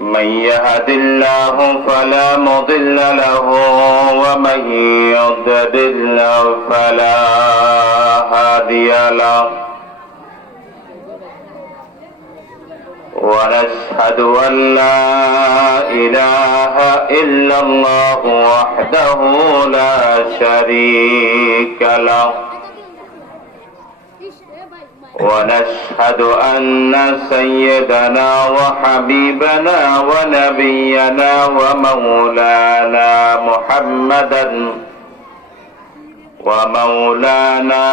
من يهد الله فلا مضل له ومن يضلل فلا هادي له ونشهد أن لا إله إلا الله وحده لا شريك له ونشهد أن سيدنا وحبيبنا ونبينا ومولانا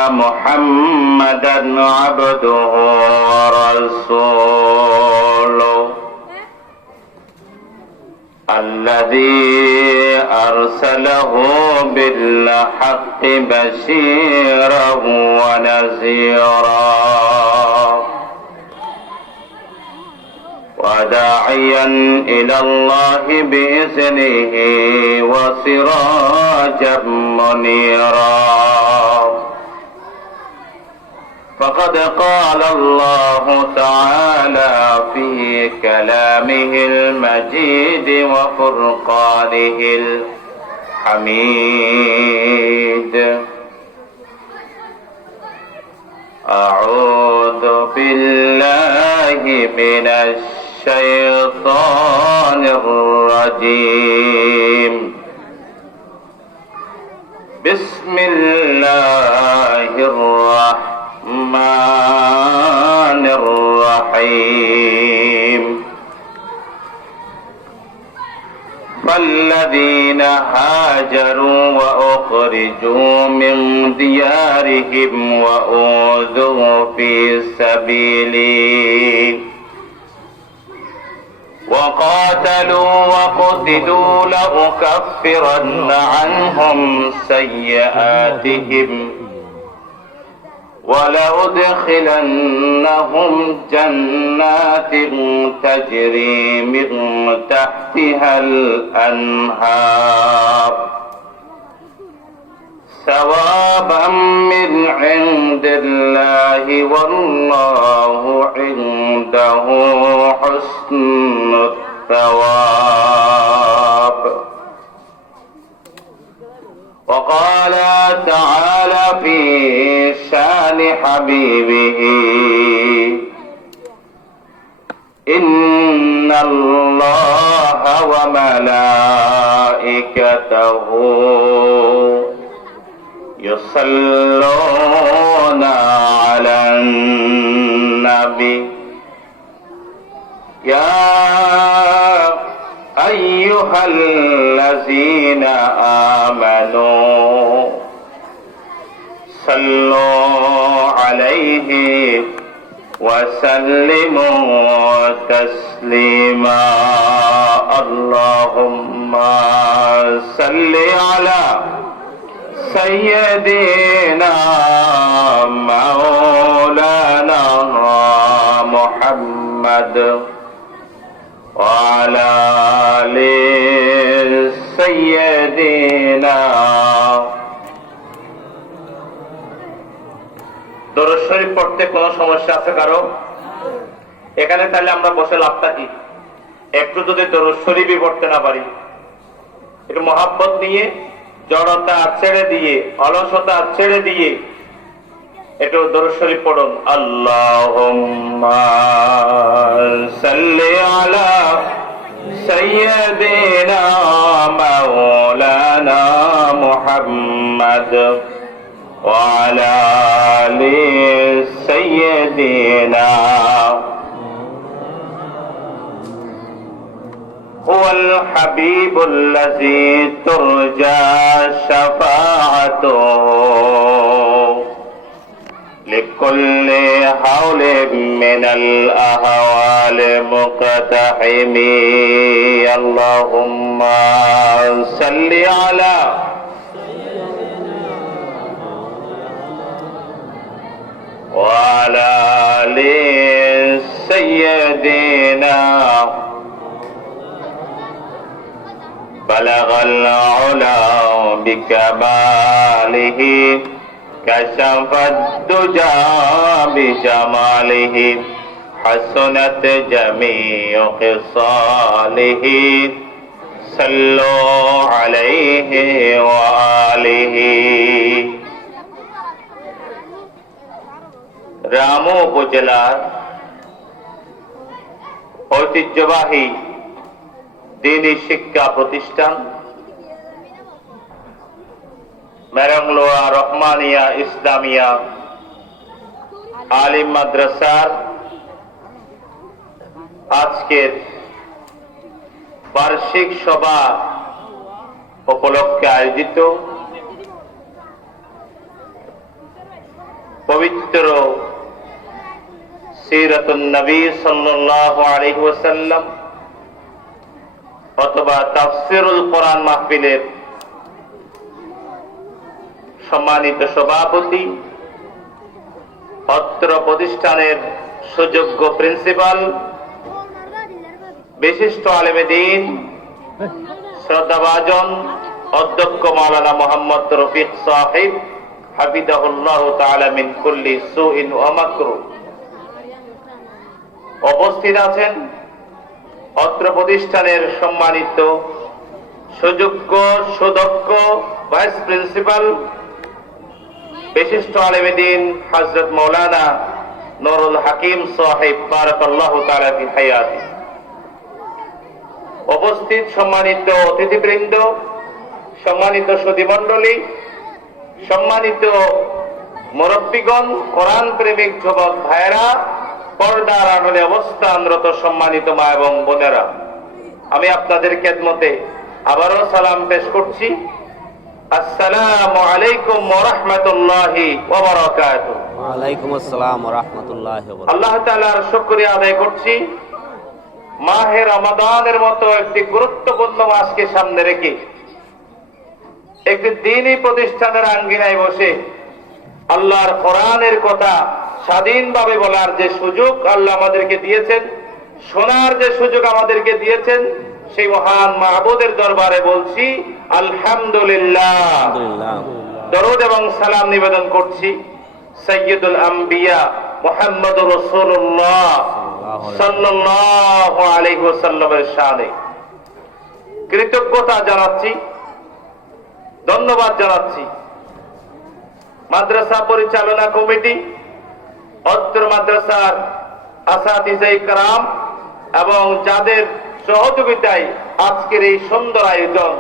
محمدا عبده ورسوله الذي أرسله بالحق بشيرا ونذيرا وداعيا إلى الله بإذنه وسراجا منيرا فقد قال الله تعالى في كلامه المجيد وفرقانه الحميد أعوذ بالله من الشيطان الرجيم بسم الله الرحمن الرحيم فالذين هاجروا وأخرجوا من ديارهم وأوذوا في سبيلي وقاتلوا وقتلوا لأكفرن عنهم سيئاتهم ولأدخلنهم جنات تجري من تحتها الأنهار ثوابا من عند الله والله عنده حسن الثواب وقال تعالى في شان حبيبه إن الله وملائكته يصلون على النبي يا أيها الذين آمنوا صلوا عليه وسلموا تسليما اللهم صل على سيدنا مولانا محمد وعلى آل سيدنا দরুদ শরীফ পড়তে কোনো সমস্যা আছে কারো? এখানে তাহলে আমরা বসে লাভটা কি? একটু যদি দরুদ শরীফই পড়তে না পারি, একটু মহাব্বত নিয়ে, জড়তা ছেড়ে দিয়ে, অলসতা ছেড়ে দিয়ে একটু দরুদ শরীফ পড়ুন। আল্লাহুম্মা সাল্লি আলা সাইয়্যিদিনা মাওলানা মুহাম্মদ ওয়া আলা আলি সাইয়্যিদিনা هو الحبيب الذي ترجى شفاعته لكل حول من الأهوال مقتحم اللهم صل على وعلى آل سيدنا بلغ العلا بكماله كشف الدجى بجماله حسنت جميع خصاله صلوا عليه وآله রামু উপজেলার ঐতিহ্যবাহী দ্বীনী শিক্ষা প্রতিষ্ঠান মেরংলোয়া রহমানিয়া ইসলামিয়া আলিম মাদ্রাসার আজকের বার্ষিক সভা উপলক্ষে আয়োজিত পবিত্র সিরাতুন নবী সাল্লাল্লাহু আলাইহি ওয়াসাল্লাম অথবা তাফসীরুল কোরআন মাহফিলের সম্মানিত সভাপতি, অত্র প্রতিষ্ঠানের সুযোগ্য প্রিন্সিপাল, বিশিষ্ট আলেমে দ্বীন, শ্রদ্ধাভাজন অধ্যক্ষ মাওলানা মোহাম্মদ রফিক সাহেব হাফিজাহুল্লাহ তাআলা মিন কুল্লি সুইন ওয়া মাকরুহ। উপস্থিত আছেন অত্র প্রতিষ্ঠানের সম্মানিত সুযোগ্য সুদক্ষ ভাইস প্রিন্সিপাল, বিশিষ্ট আলেমে দ্বীন হযরত মাওলানা নুরুল হাকিম সাহেব বারাকাল্লাহু তাআলা ফি হায়াতি। উপস্থিত সম্মানিত অতিথিবৃন্দ, সম্মানিত সুধীমণ্ডলী, সম্মানিত মুরব্বীগণ, কোরআন প্রেমিক যুবক ভাইয়েরা, পর্দার আড়ালে অবস্থানরত সম্মানিত মা এবং বোনেরা, আমি আপনাদের খেদমতে আবারও সালাম পেশ করছি। আসসালামু আলাইকুম ওয়া রাহমাতুল্লাহি ওয়া বারাকাতুহু। ওয়া আলাইকুম আসসালাম ওয়া রাহমাতুল্লাহি ওয়া বারাকাতুহু। আল্লাহ তাআলার শুকরিয়া আদায় করছি, মাহে রমাদানের মতো একটি গুরুত্বপূর্ণ মাসকে সামনে রেখে একটি দ্বীনী প্রতিষ্ঠানের আঙ্গিনায় বসে আল্লাহর কোরআনের কথা স্বাধীনভাবে বলার যে সুযোগ আল্লাহ আমাদেরকে দিয়েছেন, শোনার যে সুযোগ আমাদেরকে দিয়েছেন, সেই মহান মাহবুদের দরবারে বলছি আলহামদুলিল্লাহ। দরুদ এবং সালাম নিবেদন করছি সাইয়্যিদুল আম্বিয়া মুহাম্মদুর রাসূলুল্লাহ সাল্লাল্লাহু আলাইহি ওয়াসাল্লামের শানে। কৃতজ্ঞতা জানাচ্ছি, ধন্যবাদ জানাচ্ছি মাদ্রাসা পরিচালনা কমিটি, অত্র মাদ্রাসার আসাতিজায়ে কেরাম এবং যাদের সহযোগিতায় আজকের এই সুন্দর আয়োজন,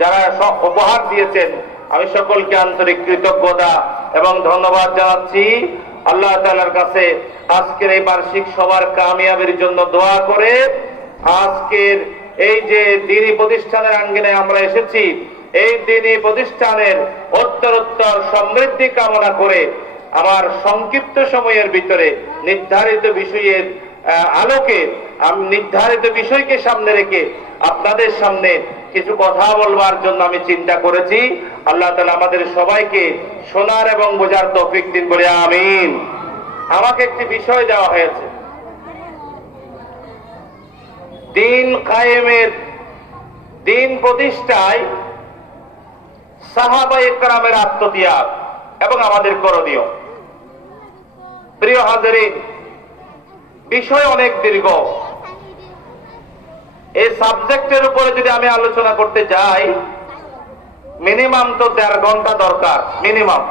যারা উপহার দিয়েছেন, আমি সকলকে আন্তরিক কৃতজ্ঞতা এবং ধন্যবাদ জানাচ্ছি। আল্লাহ তাআলার কাছে আজকের এই বার্ষিক সভার কামিয়াবির জন্য দোয়া করে আজকের এই যে দ্বীনী প্রতিষ্ঠানের আঙ্গিনায় আমরা এসেছি, এই দ্বীনী প্রতিষ্ঠানের উত্তরোত্তর সমৃদ্ধি কামনা করে আমার সংক্ষিপ্ত সময়ের ভিতরে নির্ধারিত বিষয়ের আলোকে নির্ধারিত বিষয়কে সামনে রেখে আপনাদের সামনে কিছু কথা বলবার জন্য আমি চিন্তা করেছি। আল্লাহ তাআলা আমাদের সবাইকে শোনার এবং বোঝার তৌফিক দিন বলে আমিন। আমাকে একটি বিষয় দেওয়া হয়েছে, দ্বীন কায়েমের, দ্বীন প্রতিষ্ঠায় সাহাবায়ে কেরামের আত্মত্যাগ এবং আমাদের করণীয়। প্রিয় হাজিরিন, বিষয় অনেক দীর্ঘ। এই সাবজেক্টের উপরে যদি আমি আলোচনা করতে যাই, মিনিমাম তো 1.5 ঘন্টা দরকার, মিনিমাম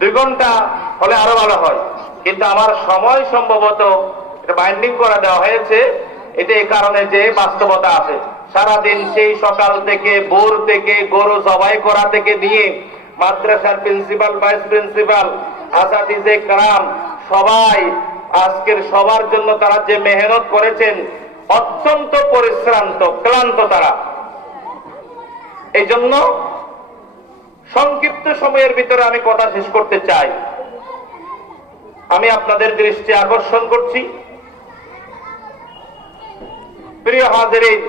2 ঘন্টা হলে আরো ভালো হয়, কিন্তু আমার সময় সম্ভবত এটা বাইন্ডিং করে দেওয়া হয়েছে। এটা এই কারণে যে বাস্তবতা আছে, সারাদিন সেই সকাল থেকে ভোর থেকে গরু জবাই করা থেকে নিয়ে মাদ্রাসার প্রিন্সিপাল, ভাইস প্রিন্সিপাল, আসাতিজে কেরাম সবাই আজকের সবার জন্য তারা যে মেহনত করেছেন, অত্যন্ত পরিশ্রান্ত, ক্লান্ত তারা। এই জন্য সংক্ষিপ্ত সময়ের ভিতরে আমি কথা শেষ করতে চাই। আমি আপনাদের দৃষ্টি আকর্ষণ করছি, প্রিয় হাজিরিন,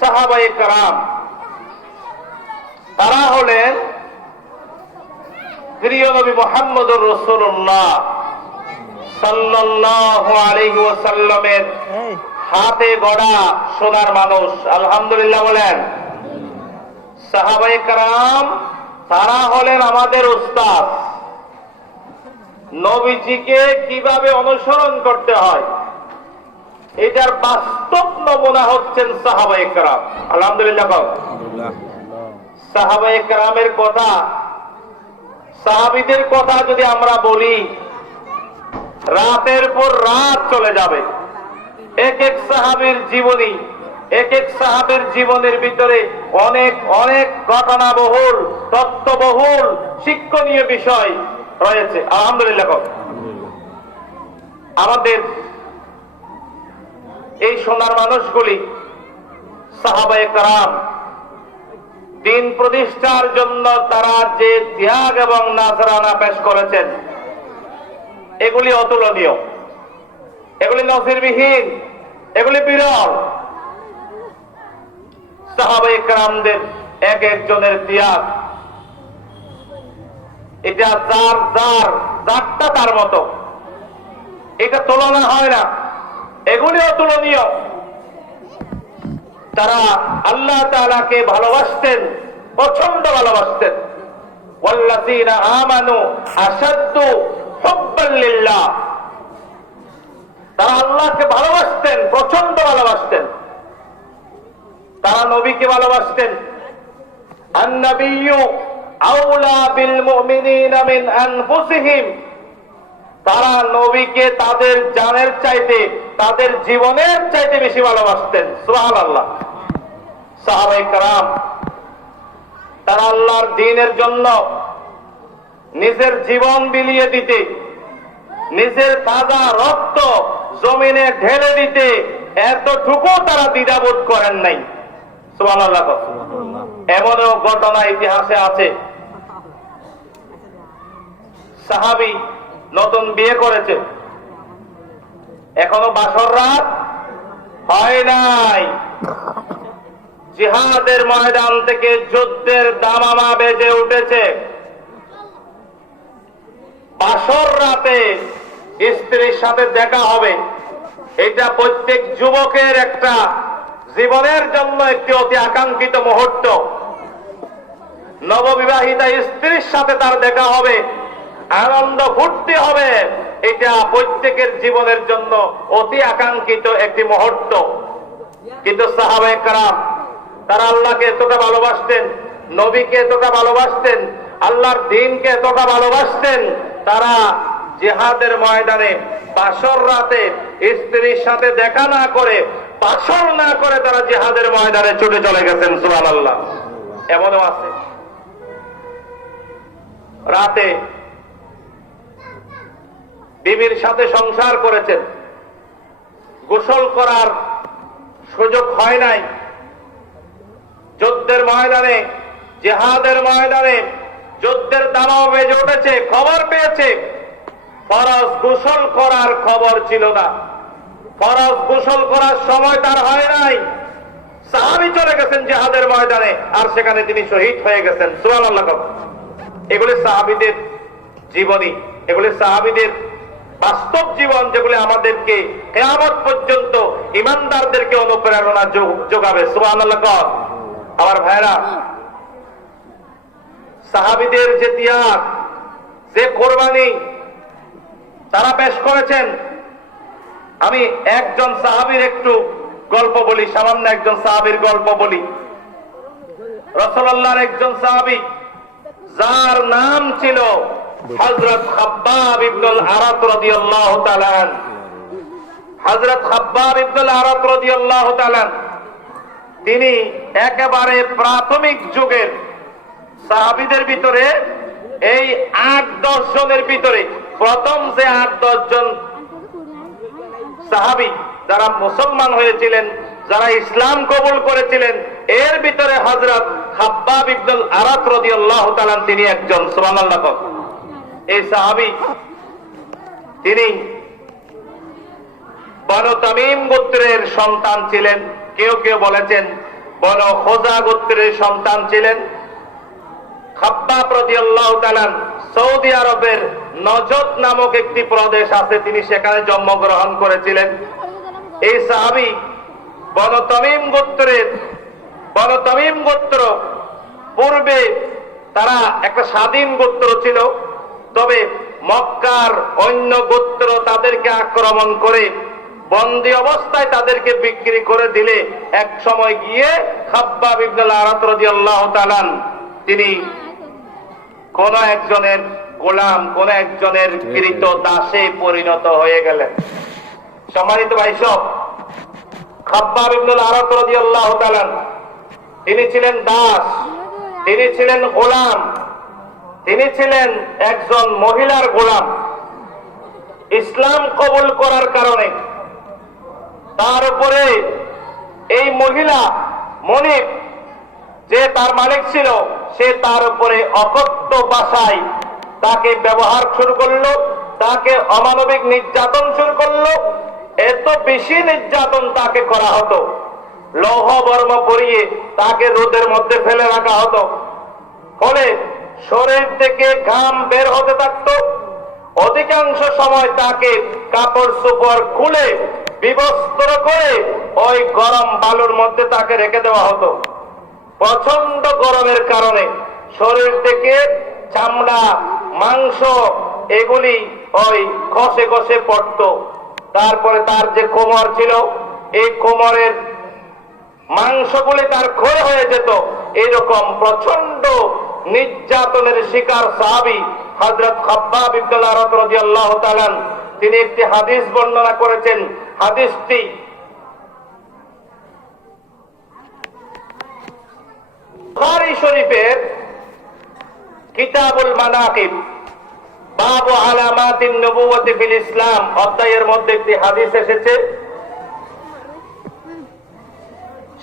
সাহাবায়ে কেরাম তারা হলেন প্রিয় নবী মুহাম্মদুর রাসূলুল্লাহ সাল্লাল্লাহু আলাইহি ওয়াসাল্লামের হাতে গড়া সোনার মানুষ। আলহামদুলিল্লাহ বলেন। সাহাবায়ে কেরাম তারা হলেন আমাদের উস্তাদ, নবীজিকে কিভাবে অনুসরণ করতে হয় এটার বাস্তব নমুনা হচ্ছেন সাহাবায়ে কেরাম। আলহামদুলিল্লাহ। সাহাবায়ে কেরামের কথা, সাহাবীদের কথা যদি আমরা বলি, রাতের পর রাত চলে যাবে। এক এক সাহাবীর জীবনী, এক এক সাহাবীর জীবনের ভিতরে অনেক অনেক ঘটনাবহুল, তথ্যবহুল, শিক্ষণীয় বিষয় রয়েছে। আলহামদুলিল্লাহ। আমাদের এই সোনার মানুষগুলি সাহাবায়ে কেরাম দিন প্রতিষ্ঠার জন্য তারা যে ত্যাগ এবং নাজরানা পেশ করেছেন, এগুলি অতুলনীয়, এগুলি নজিরবিহীন, এগুলি বিরল। সাহাবায়ে কেরামদের এক একজনের ত্যাগ, এটা যারটা তার মতো, এটা তুলনা হয় না, এগুলি অতুলনীয়। তারা আল্লাহ তাআলাকে ভালোবাসতেন, প্রচন্ড ভালোবাসতেন। ওয়াল্লাযীনা আমানু আশাদ্দু হুব্বান লিল্লাহ, তারা আল্লাহকে ভালোবাসতেন, প্রচন্ড ভালোবাসতেন। তারা নবীকে ভালোবাসতেন। আন-নাবিয়্যু আওলা বিল মুমিনিনা মিন আনফুসিহিম, তারা নবীকে তাদের জানের চাইতে, তাদের জীবনের চাইতে বেশি ভালোবাসতেন। সুবহানাল্লাহ। সাহাবায়ে কেরাম তারা আল্লাহর দ্বীনের জন্য নিজের জীবন বিলিয়ে দিতে, নিজের তাজা রক্ত জমিনে ঢেলে দিতে এতটুকু তারা দ্বিধাবোধ করেন নাই। সুবহানাল্লাহ। এমনও ঘটনা ইতিহাসে আছে, সাহাবী নতুন বিয়ে করেছে, এখনো বাসর রাত হয় নাই, জিহাদের ময়দান থেকে যুদ্ধের দামামা বেজে উঠেছে। বাসর রাতে স্ত্রীর সাথে দেখা হবে, এটা প্রত্যেক যুবকের একটা জীবনের জন্য একটি অতি আকাঙ্ক্ষিত মুহূর্ত। নববিবাহিতা স্ত্রীর সাথে তার দেখা হবে, আনন্দ ফুর্তি হবে, এটা প্রত্যেকের জীবনের জন্য অতি আকাঙ্ক্ষিত একটি মুহূর্ত। কিন্তু সাহাবায়ে কেরাম তারা আল্লাহকে এতটা ভালোবাসতেন, নবীকে এতটা ভালোবাসতেন, আল্লাহর দ্বীনকে এতটা ভালোবাসতেন, তারা জিহাদের ময়দানে বাসর রাতে স্ত্রীর সাথে দেখা না করে, বাসর না করে তারা জিহাদের ময়দানে ছুটে চলে গেছেন। সুবহানাল্লাহ। এমনও আছে রাতে বিবির সাথে সংসার করেছেন, গোসল করার সুযোগ হয় নাই, যুদ্ধের ময়দানে, জিহাদের ময়দানে যুদ্ধের দামামা বেজে উঠেছে, খবর পেয়েছে, ফরজ গোসল করার খবর ছিল না, ফরজ গোসল করার সময় তার হয় নাই, সাহাবী চলে গেছেন জিহাদের ময়দানে, আর সেখানে তিনি শহীদ হয়ে গেছেন। সুবহানাল্লাহ। এগুলি সাহাবীদের জীবনী, এগুলি সাহাবীদের বাস্তব জীবন, যেগুলি আমাদেরকে কিয়ামত পর্যন্ত ঈমানদারদেরকে অনুপ্রেরণা যোগাবে। সুবহানাল্লাহ। আমার ভাইরা, সাহাবীদের যে ত্যাগ, যে কোরবানি তারা পেশ করেছেন, আমি একজন সাহাবীর একটু গল্প বলি, সামান্য একজন সাহাবীর গল্প বলি। রাসূলুল্লাহর একজন সাহাবী যার নাম ছিল হযরত খাব্বাব ইবনুল আরাত রাদিয়াল্লাহু তাআলা আনহু। হযরত খাব্বাব ইবনুল আরাত রাদিয়াল্লাহু তাআলা তিনি একেবারে প্রাথমিক যুগের সাহাবীদের ভিতরে, এই ৮-১০ জনের ভিতরে প্রথম যে ৮-১০ জন সাহাবী যারা মুসলমান হয়েছিলেন, যারা ইসলাম কবুল করেছিলেন, এর ভিতরে হযরত খাব্বাব ইবনুল আরাত রাদিয়াল্লাহু তাআলা তিনি একজন। সুবহানাল্লাহ। এই সাহাবী তিনি বনু তামিম গোত্রের সন্তান ছিলেন, কেউ কেউ বলেছেন বনু খোজা গোত্রের সন্তান ছিলেন। খাব্বাব রাদিয়াল্লাহু তাআলা সৌদি আরবের নজদ নামক একটি প্রদেশ আছে, তিনি সেখানে জন্মগ্রহণ করেছিলেন। এই সাহাবী বনু তামিম গোত্র পূর্বে তারা একটা স্বাধীন গোত্র ছিল, তবে মক্কার অন্য গোত্র তাদেরকে আক্রমণ করে বন্দী অবস্থায় তাদেরকে বিক্রি করে দিলে এক সময় গিয়ে খাব্বাব ইবনুল আরাত রাদিয়াল্লাহু তাআলা তিনি কোন একজনের গোলাম, কোন একজনের কৃত দাসে পরিণত হয়ে গেলেন। সম্মানিত ভাই সব, খাব্বাব ইবনুল আরাত রাদিয়াল্লাহু তাআলা তিনি ছিলেন দাস, তিনি ছিলেন গোলাম, তিনি ছিলেন একজন মহিলার গোলাম। ইসলাম কবুল করার কারণে তার উপরে এই মহিলা মনিব যে তার মালিক ছিল, সে তার উপরে অকথ্য ভাষায় তাকে ব্যবহার শুরু করলো, তাকে অমানবিক নির্যাতন শুরু করলো। এত বেশি নির্যাতন তাকে করা হতো, লৌহ বর্ম পরিয়ে তাকে রোদের মধ্যে ফেলে রাখা হতো, ফলে শরীর থেকে ঘাম বের হতে থাকত। অধিকাংশ সময় তাকে কাপড় চোপড় খুলে বিবস্ত্র করে ওই গরম বালুর মধ্যে তাকে রেখে দেওয়া হতো। প্রচন্ড গরমের কারণে শরীর থেকে চামড়া, মাংস এগুলি ওই খসে খসে পড়ত। তারপরে তার যে কোমর ছিল, এই কোমরের মাংসগুলি তার ক্ষয় হয়ে যেত। এরকম প্রচন্ড নির্যাতনের শিকার সাহাবী হযরত খাব্বাব ইবনুল আরাত রাদিয়াল্লাহু তাআলা তিনি একটি হাদিস বর্ণনা করেছেন। হাদিসটি বুখারী শরীফের কিতাবুল মানাকিব বাবু আলামাতিন নবুওয়াতি ফিল ইসলাম অধ্যায়ের মধ্যে একটি হাদিস এসেছে।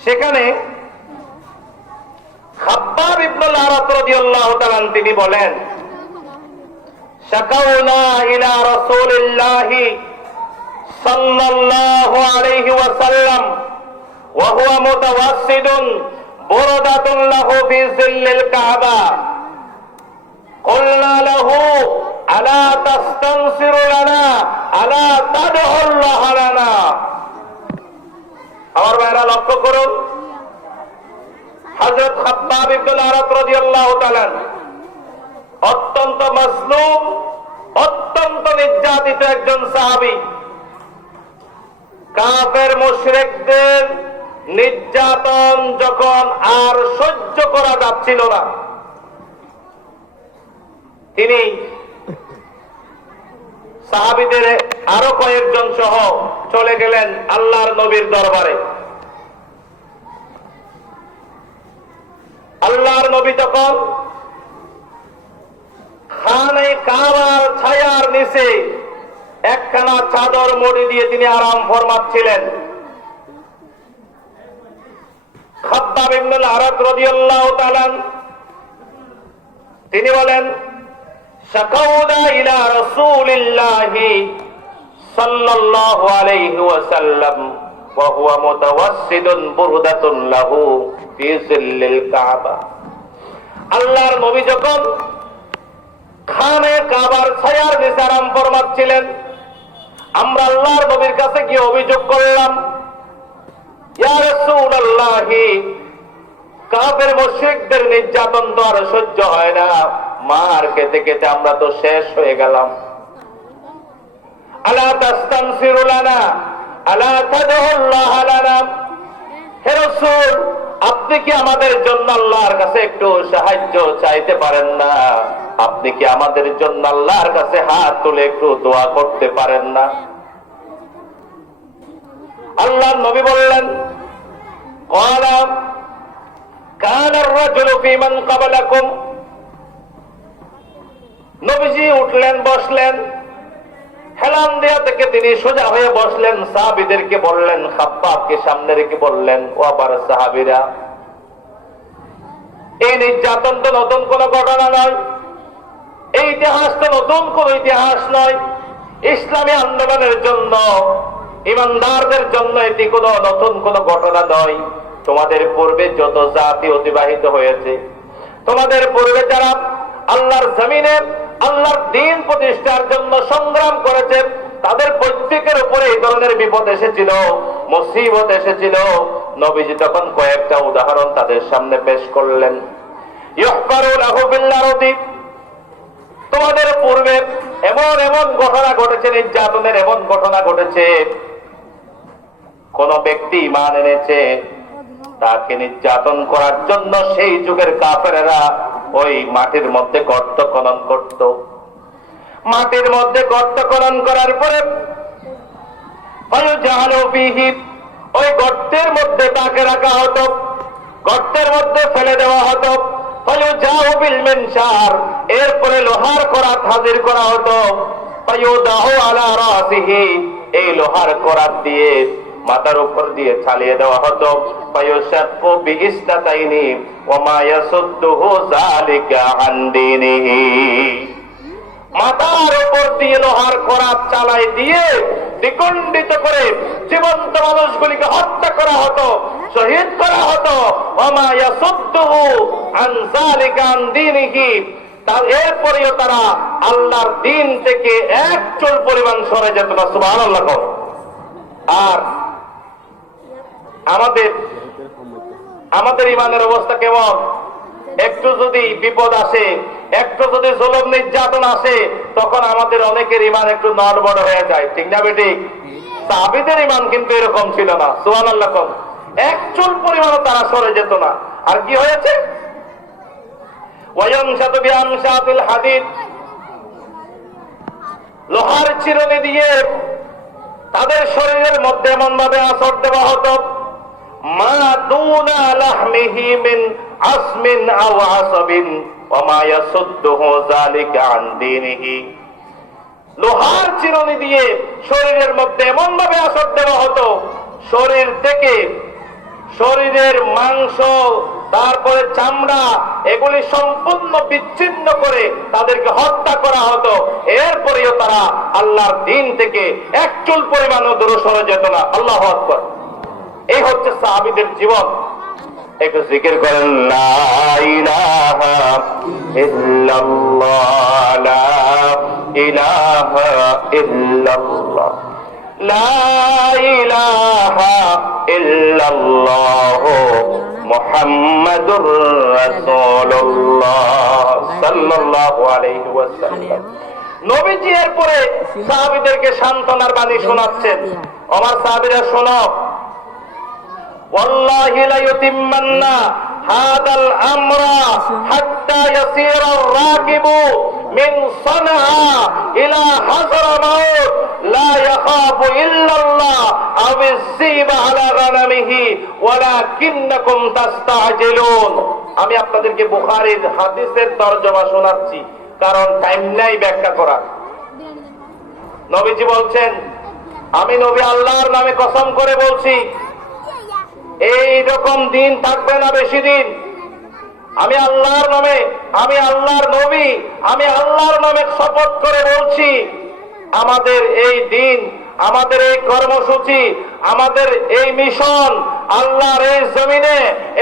সেখানে খাব্বাব ইবনুল আরাত রাদিয়াল্লাহু তাআলা তিনি বলেন, শাকাউনা ইলা রাসূলিল্লাহি সাল্লাল্লাহু আলাইহি ওয়াসাল্লাম ওয়া হুয়া মুতাওয়াসসিদুন বুরদাতুন লাহু ফি জিল্লিল কাবা قلنا له ألا تستنصر لنا ألا تدعو الله لنا। আমার ভাইরা লক্ষ্য করুন, হযরত খাব্বাব ইবনুল আরাত রাদিয়াল্লাহু তাআলা অত্যন্ত মাজলুম, অত্যন্ত নির্যাতিত একজন সাহাবী। কাফের মুশরিকদের নির্যাতন যখন আর সহ্য করা যাচ্ছিল না, তিনি সাহাবীদের আরো কয়েকজন সহ চলে গেলেন আল্লাহর নবীর দরবারে। আল্লাহর নবী তখন খানে কাবার ছায়ার নিচে একখানা চাদর মুড়ি দিয়ে তিনি আরাম ফরমাচ্ছিলেন। খাব্বাব ইবনুল আরাত রাদিয়াল্লাহু তাআলা তিনি বলেন, শাকাউনা ইলা রাসূলিল্লাহি সাল্লাল্লাহু আলাইহি ওয়াসাল্লাম ওয়া হুয়া মুতাওয়াসসিদুন বুরদাতুন লাহু ফি জিল্লিল কাবা। আল্লাহর নবী যখন খানে কাবার ছায়ার নিচে আরাম ফরমাচ্ছিলেন, আমরা আল্লাহর নবীর কাছে গিয়ে অভিযোগ করলাম, ইয়া রাসূলুল্লাহি, কাফের মুশরিকদের নির্যাতন তো আর সহ্য হয় না, মার খেতে খেতে আমরা তো শেষ হয়ে গেলাম। আলা তাস্তানসিরু লানা আলা তাদউ আল্লাহ লানা, হে রাসূল, আপনি কি আমাদের জন্য আল্লাহর কাছে একটু সাহায্য চাইতে পারেন না? আপনি কি আমাদের জন্য আল্লাহর কাছে হাত তুলে একটু দোয়া করতে পারেন না? আল্লাহর নবী বললেন, ক্বালা কানা আর-রাজুলু ফী মান ক্বাবলাকুম। নবীজি উঠলেন, বসলেন, হেলান দেয়া থেকে তিনি সোজা হয়ে বসলেন, সাহাবীদেরকে বললেন, খাব্বাবকে সামনে রেখে বললেন, ও আবার সাহাবীরা, এই নির্যাতন তো নতুন কোন ঘটনা নয়, এই ইতিহাস তো নতুন কোন ইতিহাস নয়। ইসলামী আন্দোলনের জন্য, ইমানদারদের জন্য এটি কোন নতুন কোন ঘটনা নয়। তোমাদের পূর্বে যত জাতি অতিবাহিত হয়েছে, তোমাদের পূর্বে যারা আল্লাহর জমিনে আল্লাহর দ্বীন প্রতিষ্ঠার জন্য সংগ্রাম করেছে, তাদের প্রত্যেকের উপরে এই ধরনের বিপদ এসেছিল, মুসিবত এসেছিল। নবীজি তখন কয়েকটা উদাহরণ তাদের সামনে পেশ করলেন। ইউহফারু লাহু বিল আরদি তোমাদের পূর্বে এমন এমন ঘটনা ঘটেছে, নির্যাতনের এমন ঘটনা ঘটেছে, কোন ব্যক্তি ঈমান এনেছে, তাকে নির্যাতন করার জন্য সেই যুগের কাফেরেরা ওই মাটির মধ্যে গর্ত খনন করত। মাটির মধ্যে গর্ত খনন করার পরে ওই গর্তের মধ্যে তাকে রাখা হতো, গর্তের মধ্যে ফেলে দেওয়া হতো। এরপরে লোহার করাত হাজির করা হতো, এই লোহার করাত দিয়ে মাথার উপর দিয়ে চালিয়ে দেওয়া হতো। মাথার উপর দিয়ে লোহার করাত চালাই দিয়ে দ্বিখণ্ডিত করে জীবন্ত মানুষগুলিকে হত্যা করা হতো, শহীদ করা হতো। তার এরপরেও তারা আল্লাহর দিন থেকে এক চুল পরিমাণ সরে যেত না। সুবহানাল্লাহ। আর আমাদের ইমানের অবস্থা কেমন? একটু যদি বিপদ আসে, একটু যদি জুলুম নির্যাতন আসে, তখন আমাদের অনেকের ইমান একটু নড়বড় হয়ে যায়, ঠিক না বেঠিক? সাহাবীদের ইমান কিন্তু এরকম ছিল না। সুবহানাল্লাহ। এক চুল পরিমাণও তারা সরে যেত না। আর কি হয়েছে? ওয়ায়ামশাতু বিআমশাতিল হাদিদ, লোহার চিরুনি দিয়ে তাদের শরীরের মধ্যে এমন ভাবে আঁচড় দেওয়া হতো, মা দুনা লাহমিহি মিন আসমিন আও আসবিন ওয়া মা ইয়াসুদ্দুহু যালিকা আন দীনিহি। লোহার চিরুনি দিয়ে শরীরের মধ্যে এমন ভাবে আঁচড় দেওয়া হতো, শরীর থেকে শরীরের মাংস, তারপরে চামড়া, এগুলি সম্পূর্ণ বিচ্ছিন্ন করে তাদেরকে হত্যা করা হতো। এরপরেও তারা আল্লাহর দিন থেকে এক চুল পরিমাণও দূরে সরে যেত না। আল্লাহু আকবার। এই হচ্ছে সাহাবীদের জীবন। একটু জিকির করেন, লা ইলাহা ইল্লাল্লাহ, লা ইলাহা ইল্লাল্লাহ, লা ইলাহা ইল্লাল্লাহ মুহাম্মাদুর রাসূলুল্লাহ সাল্লাল্লাহু আলাইহি ওয়াসাল্লাম। নবীজি এরপরে সাহাবীদেরকে সান্ত্বনার বাণী শোনাচ্ছেন। আমার সাহাবীরা শোনো, ওয়াল্লাহি লা ইউতিম্মান্না হাদাল আমরা হাত্তা ইয়াসিরা আর-রাকিবু মিন সানআ ইলা হাযরামাউত লা ইয়াখাফু ইল্লাল্লাহ আও ইসিবা আলা গানামিহি ওয়ালাকিন্নাকুম তাস্তাজিলুন। আমি আপনাদেরকে বুখারীর হাদিসের তরজমা শোনাচ্ছি, কারণ টাইম নাই ব্যাখ্যা করা। নবীজি বলছেন, আমি নবী আল্লাহর নামে কসম করে বলছি, এই রকম দিন থাকবে না বেশি দিন। আমি আল্লাহর নামে, আমি আল্লাহর নবী, আমি আল্লাহর নামে শপথ করে বলছি, আমাদের এই দিন, আমাদের এই কর্মসূচি, আমাদের এই মিশন আল্লাহর এই জমিনে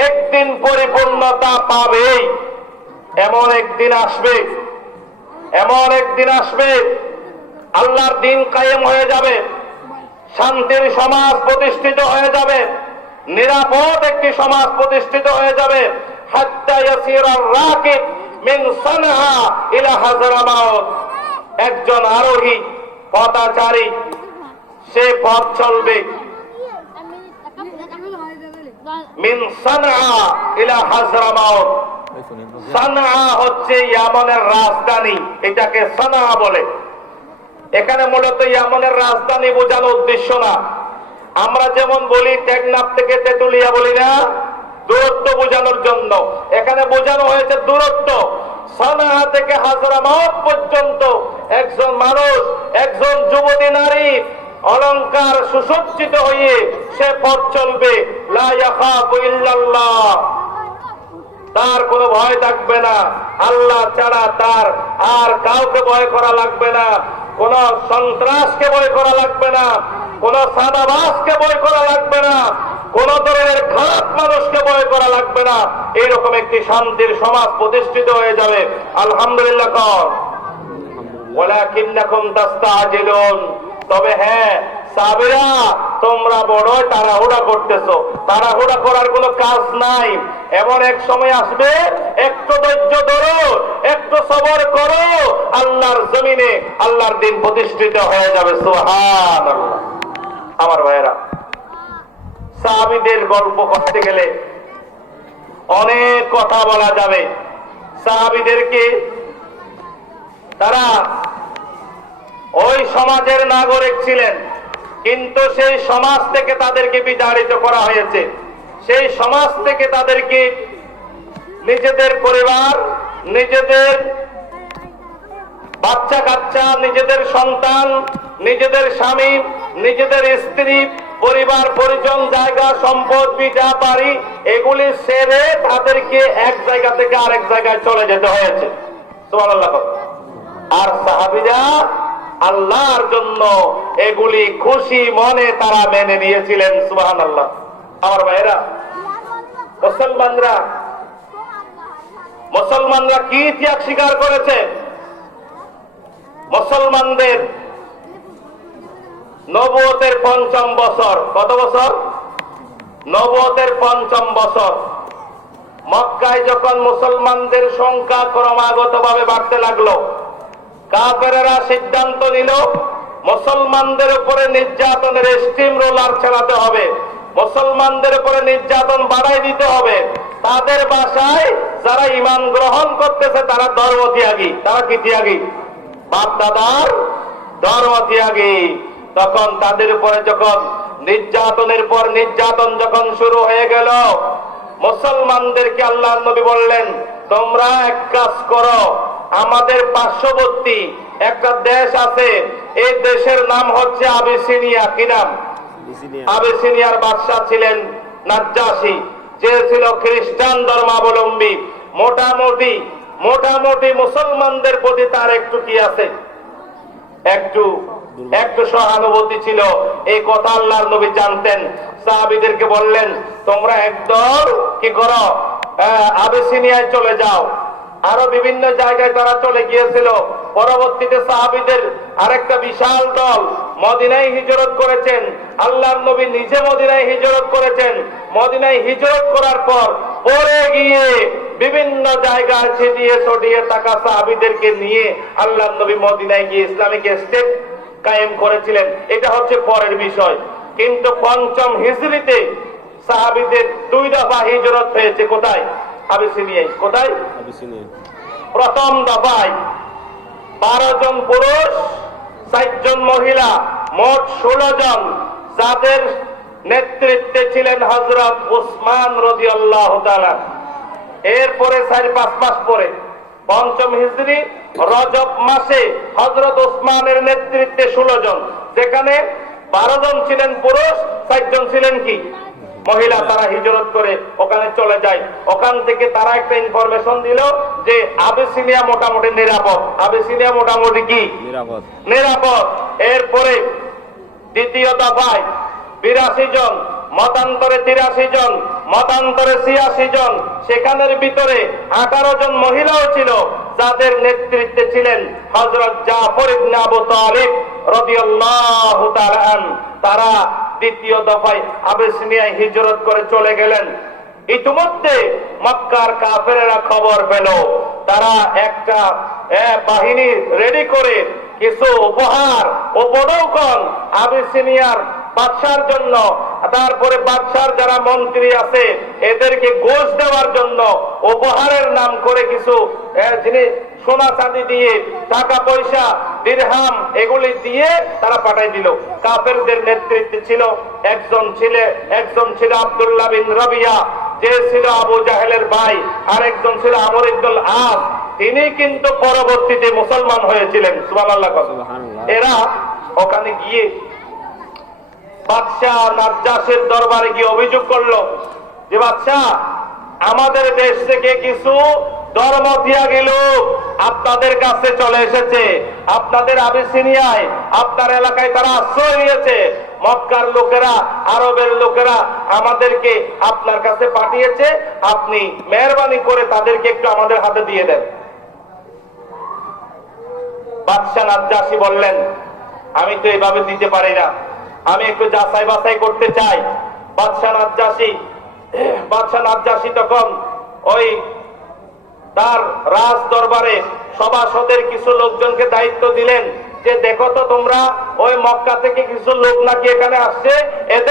একদিন পরিপূর্ণতা পাবেই। এমন একদিন আসবে, এমন একদিন আসবে, আল্লাহর দিন কায়েম হয়ে যাবে, শান্তির সমাজ প্রতিষ্ঠিত হয়ে যাবে, নিরাপদ একটি সমাজ প্রতিষ্ঠিত হয়ে যাবে। হাত্তা ইয়াসিরা আর-রাকিব মিন সানআ ইলা হাযরামাউত, একজন আরোহী পথচারী সে পথ চলবে মিন সানআ ইলা হাযরামাউত। সানআ হচ্ছে ইয়ামানের রাজধানী, এটাকে সানআ বলে। এখানে মূলত ইয়ামানের রাজধানী বোঝানোর উদ্দেশ্য না। আমরা যেমন বলি টেকনাফ থেকে তেতুলিয়া বলি না, দূরত্ব বোঝানোর জন্য এখানে বোঝানো হয়েছে দূরত্ব। সানআ থেকে হাযরামাউত পর্যন্ত একজন মানুষ, একজন যুবতী নারী অলংকার সুসজ্জিত হয়ে সে পথ চলবে। লা ইয়াখাফু ইল্লাল্লাহ, তার কোনো ভয় থাকবে না, আল্লাহ ছাড়া তার আর কাউকে ভয় করা লাগবে না, কোন সন্ত্রাসকে ভয় করা লাগবে না, কোন সাদাবাসকে ভয় করা লাগবে না, কোন ধরনের খারাপ মানুষকে ভয় করা লাগবে না। এইরকম একটি শান্তির সমাজ প্রতিষ্ঠিত হয়ে যাবে। আলহামদুলিল্লাহ। ওয়ালাকিন্নাকুম তাস্তাজিলুন, তবে হ্যাঁ, সাহাবীরা তোমরা বড়ই তাড়াহুড়া করতেছো, তাড়াহুড়া করার কোনো কাজ নাই। এমন এক সময় আসবে, একটু ধৈর্য ধরো, একটু সবর করো, আল্লাহর জমিনে আল্লাহর দিন প্রতিষ্ঠিত হয়ে যাবে। সুবহানাল্লাহ। আমার ভাইয়েরা, সাহাবীদের গল্প করতে গেলে অনেক কথা বলা যাবে। সাহাবীদেরকে তারা ওই সমাজের নাগরিক ছিলেন, কিন্তু সেই সমাজ থেকে তাদেরকে বিতাড়িত করা হয়েছে। সেই সমাজ থেকে তাদেরকে নিজেদের পরিবার, নিজেদের বাচ্চা কাচ্চা, নিজেদের সন্তান, নিজেদের স্বামী, নিজেদের স্ত্রী, পরিবার পরিজন, জায়গা সম্পদ, যা বাড়ি, এগুলি ছেড়ে তাদেরকে এক জায়গা থেকে আরেক জায়গায় চলে যেতে হয়েছে। সুবহানাল্লাহ। আর সাহাবীরা আল্লাহর জন্য এগুলি খুশি মনে তারা মেনে নিয়েছিলেন। সুবহানাল্লাহ। আমার ভাইয়েরা, মুসলমানরা কি ত্যাগ স্বীকার করেছে? মুসলমানদের নবুয়তের পঞ্চম বছর, কত বছর? নবুয়তের পঞ্চম বছর। মক্কায় যখন মুসলমানদের সংখ্যা ক্রমাগতভাবে বাড়তে লাগলো, কাফেরেরা সিদ্ধান্ত নিল মুসলমানদের উপরে নির্যাতনের স্টিম রোলার চালাতে হবে, মুসলমানদের উপরে নির্যাতন বাড়াই দিতে হবে। তাদের ভাষায় যারা ঈমান গ্রহণ করতেছে তারা ধর্ম ত্যাগী। তারা কি ত্যাগী? বাপ দাদার ধর্ম ত্যাগী। তখন তাদের উপরে যখন নির্যাতনের পর নির্যাতন যখন শুরু হয়ে গেল, মুসলমানদেরকে আল্লাহর নবী বললেন, তোমরা এক কাজ করো, আমাদের পার্শ্ববর্তী একটা দেশ আছে, এই দেশের নাম হচ্ছে আবিসিনিয়া। কি নাম? আবিসিনিয়ার বাদশা ছিলেন নাজ্জাশী, যে ছিল খ্রিস্টান ধর্মাবলম্বী। মোটামুটি মুসলমানদের প্রতি তার একটু কি আছে, একটু সহানুভূতি ছিল। এই কথা আল্লাহর নবী জানতেন। সাহাবীদেরকে বললেন, তোমরা একদল কি করো, আবিসিনিয়ায় চলে যাও। আরো বিভিন্ন জায়গায় তারা চলে গিয়েছিল। পরবর্তীতে সাহাবীদের আরেকটা বিশাল দল মদিনায় হিজরত করেছেন। আল্লাহর নবী নিজে মদিনায় হিজরত করেছেন। মদিনায় হিজরত করার পর পরে গিয়ে বিভিন্ন জায়গায় ছিটিয়ে ছড়িয়ে থাকা সাহাবীদেরকে নিয়ে আল্লাহর নবী মদিনায় গিয়ে ইসলামিক স্টেট কায়েম করেছিলেন। এটা হচ্ছে পরের বিষয়। কিন্তু পঞ্চম হিজরিতে সাহাবীদের 2 দফা হিজরত হয়েছে। কোথায়? আবিসিনিয়ায়। কোথায়? প্রথম দফায় 12 জন পুরুষ, 4 জন মহিলা, মোট 16 জন, যাদের নেতৃত্বে ছিলেন হযরত উসমান রাদিয়াল্লাহু তাআলা। এরপরে 4-5 মাস পরে পঞ্চম হিজরি রজব মাসে হযরত উসমানের নেতৃত্বে 16 জন, যেখানে 12 জন ছিলেন পুরুষ, 4 জন ছিলেন কি মহিলা। তারা হিজরত করে ওখানে চলে যায়। ওখান থেকে তারা একটা ইনফরমেশন দিল যে আবিসিনিয়া মোটামুটি নিরাপদ। আবিসিনিয়া মোটামুটি কি নিরাপদ। এরপরে দ্বিতীয় দফায় 82 জন, মতান্তরে 83 জন, মতান্তরে 86 জন। সেখানের ভিতরে 18 জন মহিলাও ছিল, যাদের নেতৃত্বে ছিলেন হযরত জাফর ইবনে আবু তালিব রাদিয়াল্লাহু তাআলা আনহু। তারা দ্বিতীয় দফায় আবিসিনিয়ায় হিজরত করে চলে গেলেন। ইতিমধ্যে মক্কার কাফেরেরা খবর পেল। তারা একটা বাহিনী রেডি করে কিছু উপহার ও উপঢৌকন আবিসিনিয়ার বাদশার জন্য, তারপরে বাদশার যারা মন্ত্রী আছে এদেরকে ঘুষ দেওয়ার জন্য উপহারের নাম করে কিছু জিনিস, সোনা চাঁদি দিয়ে, টাকা পয়সা, দিরহাম, এগুলি দিয়ে তারা পাঠাই দিল। কাফেরদের নেতৃত্বে ছিল একজন ছিল আব্দুল্লাহ বিন রবিয়া, যে ছিল আবু জাহেলের ভাই। আরেকজন ছিল আমর ইবনুল আস, তিনি কিন্তু পরবর্তীতে মুসলমান হয়েছিলেন। সুবহানাল্লাহ। এরা ওখানে গিয়ে বাদশাহ নাজ্জাশীর দরবারে গিয়ে অভিযোগ করলো যে, বাদশাহ, আমাদের দেশ থেকে কিছু ধর্ম ত্যাগী লোক আপনাদের কাছে চলে এসেছে। আপনাদের আবিসিনিয়ায়, আপনার এলাকায় তারা আশ্রয় নিয়েছে। মক্কার লোকেরা, আরবের লোকেরা আমাদেরকে আপনার কাছে পাঠিয়েছে। আপনি মেহেরবানি করে তাদেরকে একটু আমাদের হাতে দিয়ে দেন। বাদশাহ নাজ্জাশী বললেন, আমি তো এইভাবে দিতে পারি না। আমি একটু যাচাই বাছাই করতে চাই। বাদশাহ নাজ্জাশী তখন ওই তার রাজ দরবারে সভাসদের কিছু লোকজনকে দায়িত্ব দিলেন যে দেখো তো তোমরা ওই মক্কা থেকে কিছু লোক নাকি এখানে আসছে, এদের